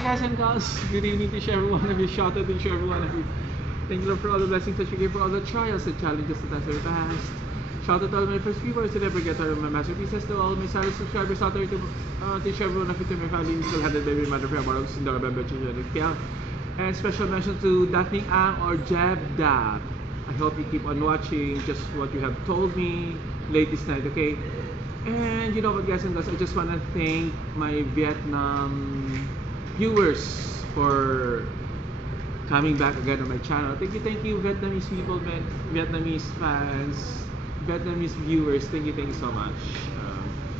Alright guys and girls, good evening to each every one of you. Shout out to each every one of you. Thank you Lord for all the blessings that you gave, for all the trials and challenges that has ever passed. Shout out to all my first viewers who never get out of my masterpieces, to all my silent subscribers out there, to each every one of you, to my family, still had the baby mother from our in the Rebel Children. And special mention to Daphne Ang or Jab Dab. I hope you keep on watching just what you have told me late this night, okay? And you know what guys and girls, I just want to thank my Vietnam viewers for coming back again on my channel. Thank you Vietnamese people, man, Vietnamese fans, Vietnamese viewers. Thank you so much.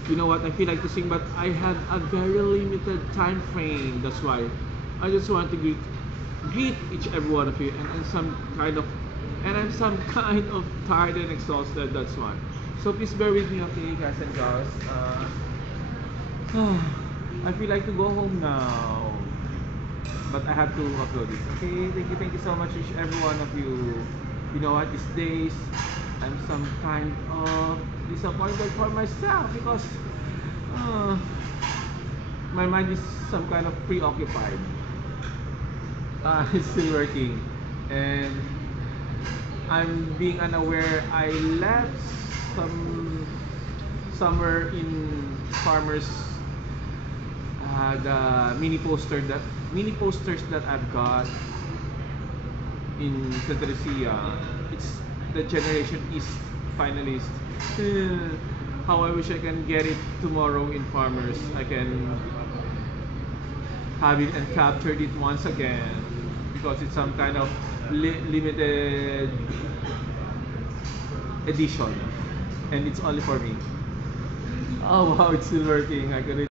You know what, I feel like to sing but I have a very limited time frame. That's why I just want to greet each every one of you, and I'm some kind of tired and exhausted. That's why. So please bear with me, okay, guys and girls. I feel like to go home now, but I have to upload it. Okay, thank you so much, each every one of you. You know what? These days, I'm some kind of disappointed for myself because my mind is some kind of preoccupied. It's still working, and I'm being unaware. I left somewhere in Farmers the mini posters that I've got in Santa Lucia. It's the Generation East finalist. How I wish I can get it tomorrow in Farmers. I can have it and captured it once again because it's some kind of limited edition and it's only for me. Oh wow, it's still working. I could